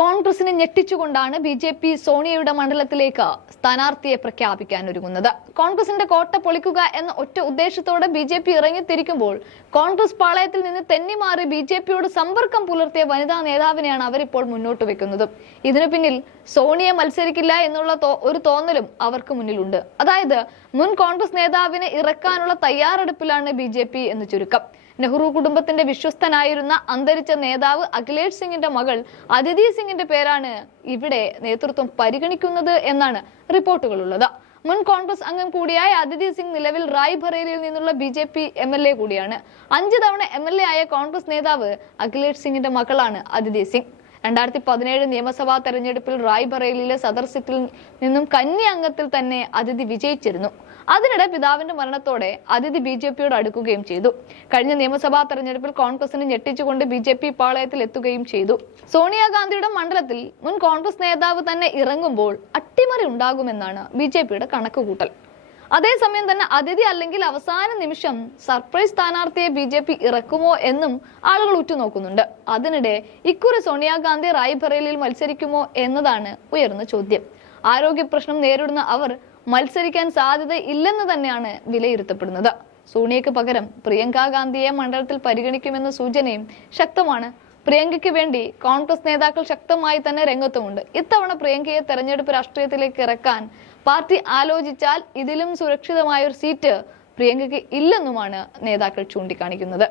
കോൺഗ്രസിനെ ഞെട്ടിച്ചുകൊണ്ടാണ് B J P സോണിയയുടെ മണ്ഡലത്തിലേക്ക് സ്ഥാനാർത്ഥിയെ പ്രഖ്യാപിക്കാൻ ഒരുങ്ങുന്നത്. കോൺഗ്രസിന്റെ കോട്ട പൊളിക്കുക എന്ന ഒറ്റ ഉദ്ദേശത്തോടെ ബി ജെ പി ഇറങ്ങിത്തിരിക്കുമ്പോൾ കോൺഗ്രസ് പാളയത്തിൽ നിന്ന് തെന്നിമാറി ബി ജെ പിയോട് സമ്പർക്കം പുലർത്തിയ വനിതാ നേതാവിനെയാണ് അവരിപ്പോൾ മുന്നോട്ട് വെക്കുന്നത്. ഇതിനു പിന്നിൽ സോണിയ മത്സരിക്കില്ല എന്നുള്ള ഒരു തോന്നലും അവർക്ക് മുന്നിലുണ്ട്. അതായത് മുൻ കോൺഗ്രസ് നേതാവിനെ ഇറക്കാനുള്ള തയ്യാറെടുപ്പിലാണ് ബി ജെ പി എന്ന് ചുരുക്കം. നെഹ്റു കുടുംബത്തിന്റെ വിശ്വസ്തനായിരുന്ന അന്തരിച്ച നേതാവ് അഖിലേഷ് സിംഗിന്റെ മകൾ അതിഥി സിംഗിന്റെ പേരാണ് ഇവിടെ നേതൃത്വം പരിഗണിക്കുന്നത് എന്നാണ് റിപ്പോർട്ടുകളുള്ളത്. മുൻ കോൺഗ്രസ് അംഗം കൂടിയായ അതിഥി സിംഗ് നിലവിൽ റായ്ബറേലിയിൽ നിന്നുള്ള B J P M L A കൂടിയാണ്. അഞ്ച് തവണ എം എൽ എ ആയ കോൺഗ്രസ് നേതാവ് അഖിലേഷ് സിംഗിന്റെ മകളാണ് അതിഥി സിംഗ്. രണ്ടായിരത്തി പതിനേഴ് നിയമസഭാ തെരഞ്ഞെടുപ്പിൽ റായ്ബറേലിയിലെ സദർ നിന്നും കന്നി അംഗത്തിൽ തന്നെ അതിഥി വിജയിച്ചിരുന്നു. അതിനിടെ പിതാവിന്റെ മരണത്തോടെ അതിഥി ബി ജെ പിയോട് അടുക്കുകയും ചെയ്തു. കഴിഞ്ഞ നിയമസഭാ തെരഞ്ഞെടുപ്പിൽ കോൺഗ്രസിനെ ഞെട്ടിച്ചുകൊണ്ട് ബി ജെ പി പാളയത്തിൽ എത്തുകയും ചെയ്തു. സോണിയാഗാന്ധിയുടെ മണ്ഡലത്തിൽ മുൻ കോൺഗ്രസ് നേതാവ് തന്നെ ഇറങ്ങുമ്പോൾ അട്ടിമറി ഉണ്ടാകുമെന്നാണ് ബി ജെ പിയുടെ കണക്കുകൂട്ടൽ. അതേസമയം തന്നെ അതിഥി അല്ലെങ്കിൽ അവസാന നിമിഷം സർപ്രൈസ് സ്ഥാനാർത്ഥിയെ ബി ജെ പി ഇറക്കുമോ എന്നും ആളുകൾ ഉറ്റുനോക്കുന്നുണ്ട്. അതിനിടെ ഇക്കുറി സോണിയാഗാന്ധി റായ്ബറേലിയിൽ മത്സരിക്കുമോ എന്നതാണ് ഉയർന്ന ചോദ്യം. ആരോഗ്യ പ്രശ്നം നേരിടുന്ന അവർ മത്സരിക്കാൻ സാധ്യത ഇല്ലെന്ന് തന്നെയാണ് വിലയിരുത്തപ്പെടുന്നത്. സോണിയയ്ക്ക് പകരം പ്രിയങ്ക ഗാന്ധിയെ മണ്ഡലത്തിൽ പരിഗണിക്കുമെന്ന സൂചനയും ശക്തമാണ്. പ്രിയങ്കയ്ക്ക് വേണ്ടി കോൺഗ്രസ് നേതാക്കൾ ശക്തമായി തന്നെ രംഗത്തുമുണ്ട്. ഇത്തവണ പ്രിയങ്കയെ തെരഞ്ഞെടുപ്പ് രാഷ്ട്രീയത്തിലേക്ക് ഇറക്കാൻ പാർട്ടി ആലോചിച്ചാൽ ഇതിലും സുരക്ഷിതമായ ഒരു സീറ്റ് പ്രിയങ്കയ്ക്ക് ഇല്ലെന്നുമാണ് നേതാക്കൾ ചൂണ്ടിക്കാണിക്കുന്നത്.